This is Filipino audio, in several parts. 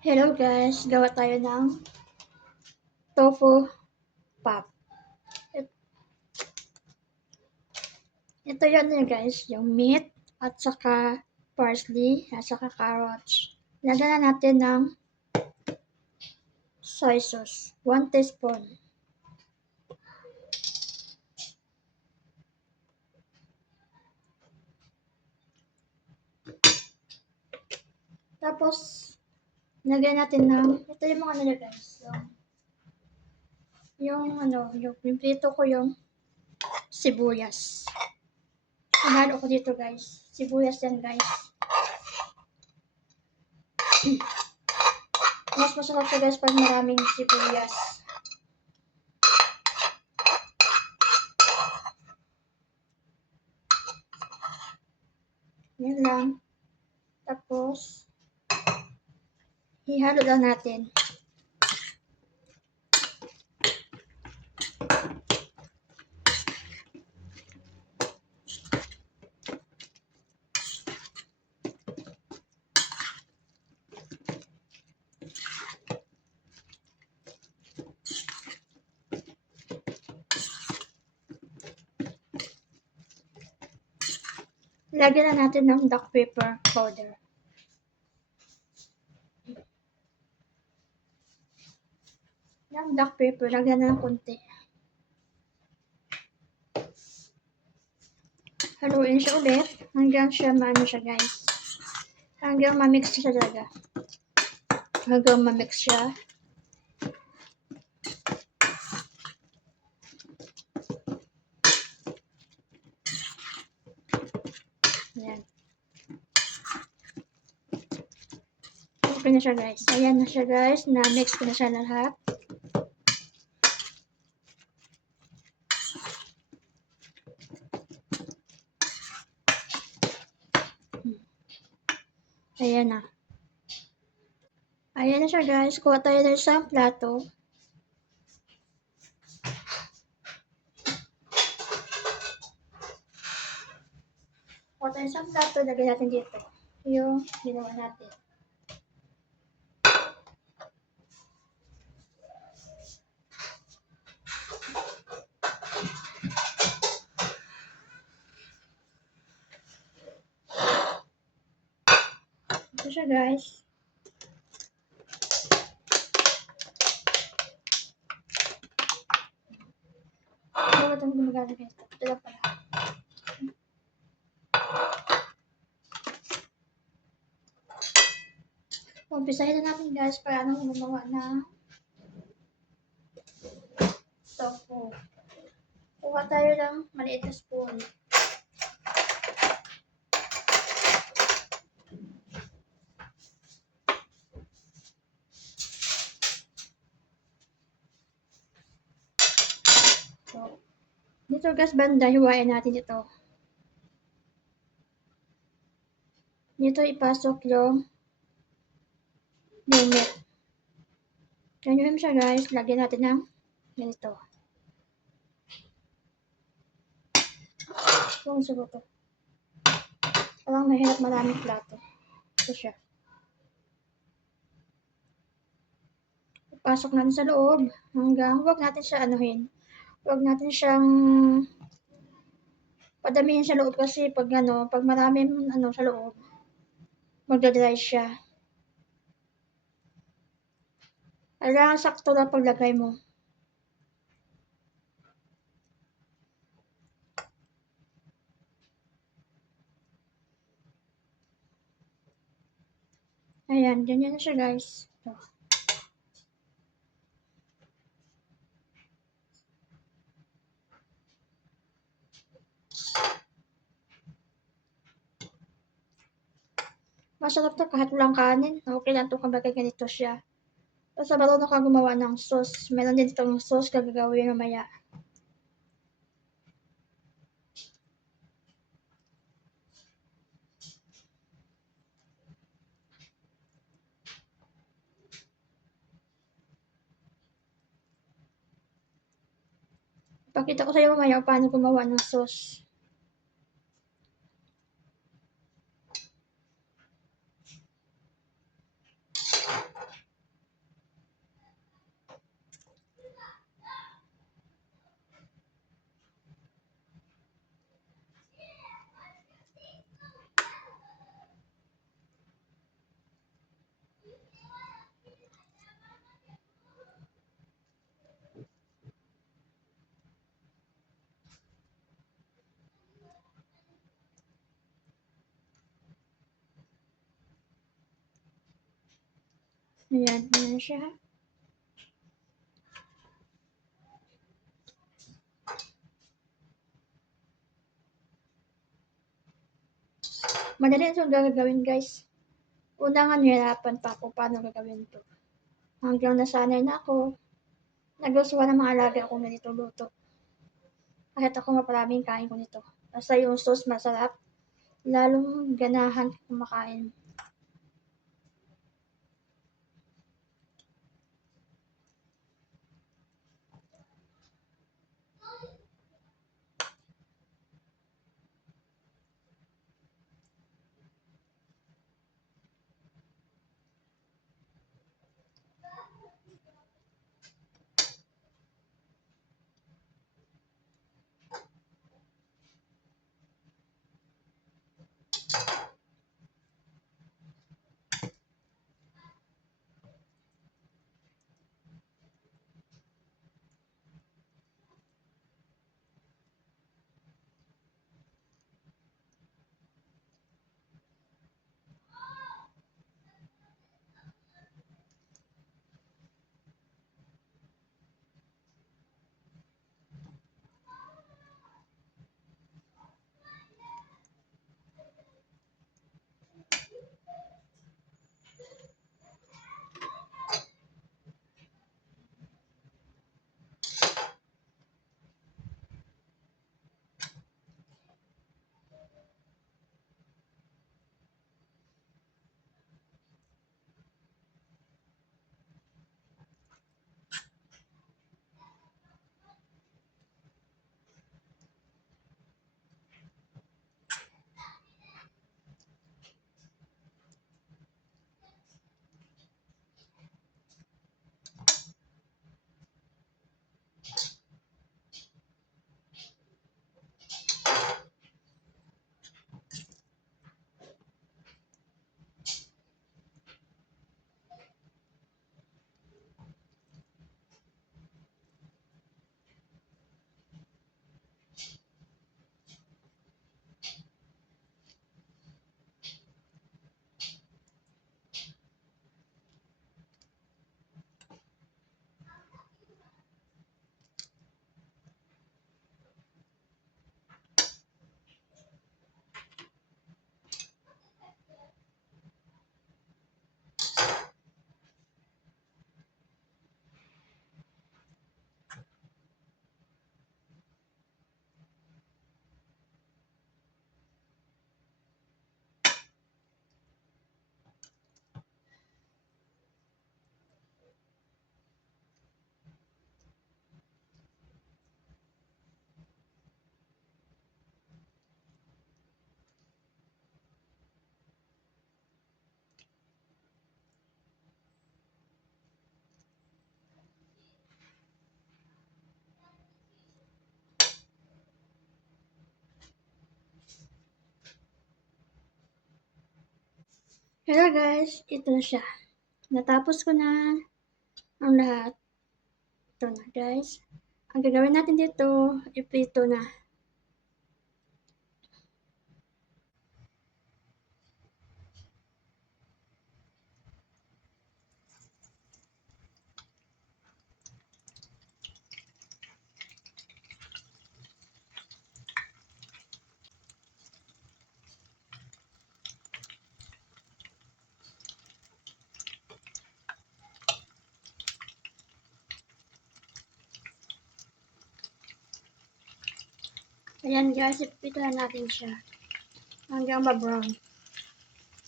Hello guys, gawa tayo ng tofu pop. Ito yun guys, yung meat at saka parsley at saka carrots. Lagyan na natin ng soy sauce, 1 teaspoon. Tapos, lagyan natin ng, ito yung mga nila guys, yung prito ko yung sibuyas. Hinalo ko dito guys, sibuyas yan guys. Mas masarap siya guys pag maraming sibuyas. Yan lang. Tapos, ihalo lang natin. Lagyan na natin ng black pepper powder. Yung black pepper, lagyan na ng konti. Haluin siya ulit hanggang siya maano siya guys. Hanggang ma-mix siya talaga. Hanggang ma-mix siya. Ayan. Okay na siya guys. Ayan na siya guys. Na-mix ko na siya lahat. Ayan na. Ayan na siya guys. Kuha tayo ng isang plato. Kuha tayo ng isang plato. Lagyan natin dito. Yung ginawa natin. Ito siya guys. Ito itong gumagamit ito. Ito lang pala. Umpisahin na natin guys paano gumawa ng tofu. Kuha tayo ng maliit na spoon. So, dito guys banda, hiwain natin ito. Dito ipasok yung meat. Ganyan siya guys, lagyan natin ng ganito. Kung subo to. Parang mahirap maraming plato. Ito siya. Ipasok natin sa loob hanggang huwag natin siya anuhin. Huwag natin siyang padamihin sa loob kasi pag maraming sa loob, magdadry siya. Kailangan sakto lang paglagay mo. Ayan, ganyan na siya guys. Ito. Masarap to kahit walang kanin. Okay lang to kumbaga ganito siya. Basta marunong ka gumawa ng sauce. Meron din itong sauce gagawin mamaya. Pakita ko sa iyo mamaya paano gumawa ng sauce. Ayan, ayan siya. Madali itong gagawin guys. Una nga nahirapan pa ako paano gagawin to. Hanggang nasanay na ako. Nagustuhan ng mga alaga kong ganito luto. Kahit ako maparaming kain ko nito. Basta yung sauce masarap, lalong ganahan kumakain. Hello guys, ito na siya. Natapos ko na ang lahat. Ito na guys. Ang gagawin natin dito, iprito na. Ayan guys, iprito na natin siya. Hanggang ma-brown.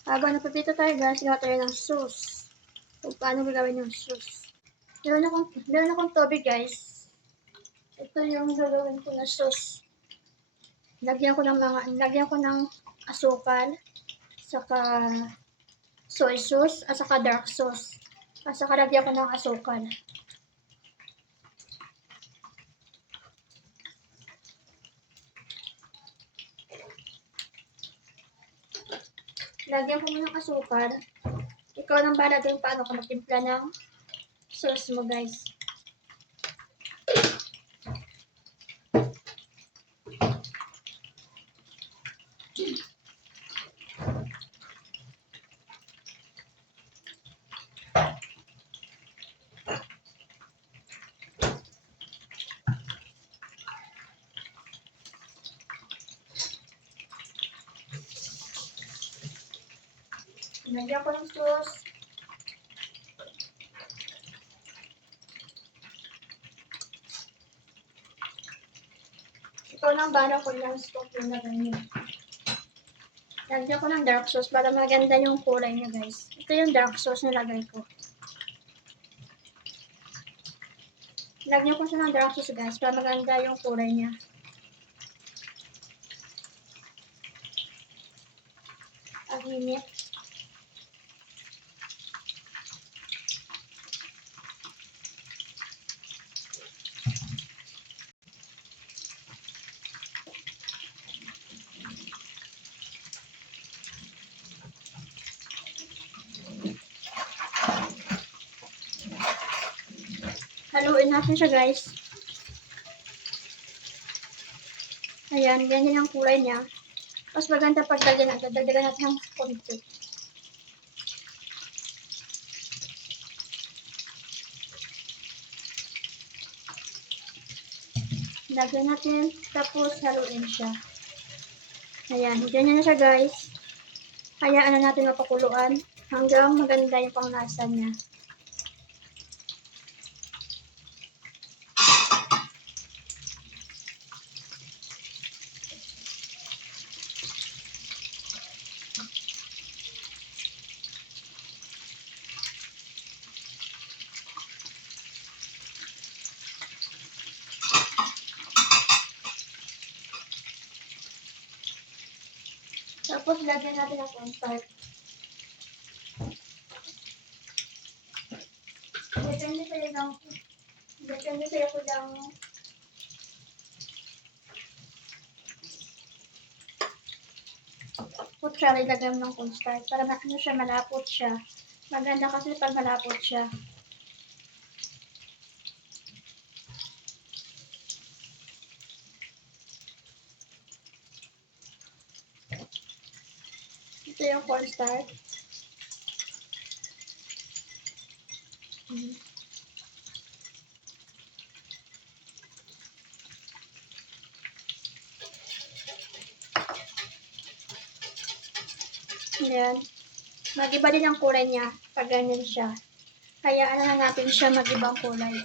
Habang napipito tayo guys, gawa tayo ng sauce. Kung paano gagawin yung sauce. Meron akong tubig guys. Ito yung gagawin ko na sauce. Lagyan ko ng asukal, saka soy sauce, at saka dark sauce. At saka lagyan ko ng asukal. Lagyan ko ng asukal. Ikaw nang bahala din paano ka magtimpla ng sauce mo guys. Lagyan ko ng sauce. Ito nang bala ko lang stock yung lagay niya. Lagyan ko ng dark sauce para maganda yung kulay niya, guys. Ito yung dark sauce na lagay ko. Lagyan ko siya ng dark sauce, guys, para maganda yung kulay niya. Ang init. Haluin natin siya, guys. Ayan, ganyan yung kulay niya. Mas maganda pag dagdagan natin ng konti. Lagyan natin, tapos haluin siya. Ayan, ganyan na siya, guys. Hayaan na natin mapakuluan hanggang maganda yung panglasa niya. Tapos lagyan natin ng cornstarch. Depende sa'yo lang kutsara ilagay mo ng cornstarch para ano siya, malapot siya. Maganda kasi pag malapot siya. Ito yung cornstarch. Ayan. Mag-iba din ang kulay niya pag ganyan siya. Hayaan na natin siya mag-ibang kulay.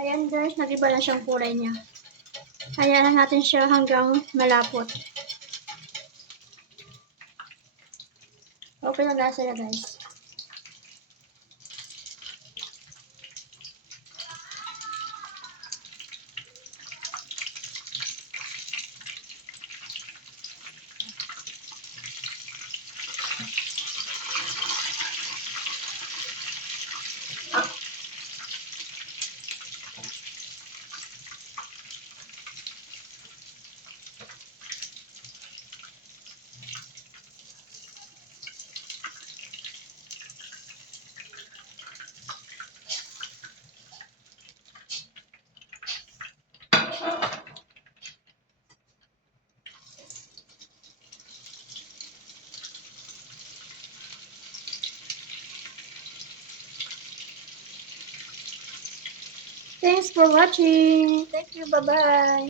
Ayan guys, nag-iba na siyang kulay niya. Hayaan na natin siya hanggang malapot. Okay na lasa na guys. Thanks for watching. Thank you. Bye-bye.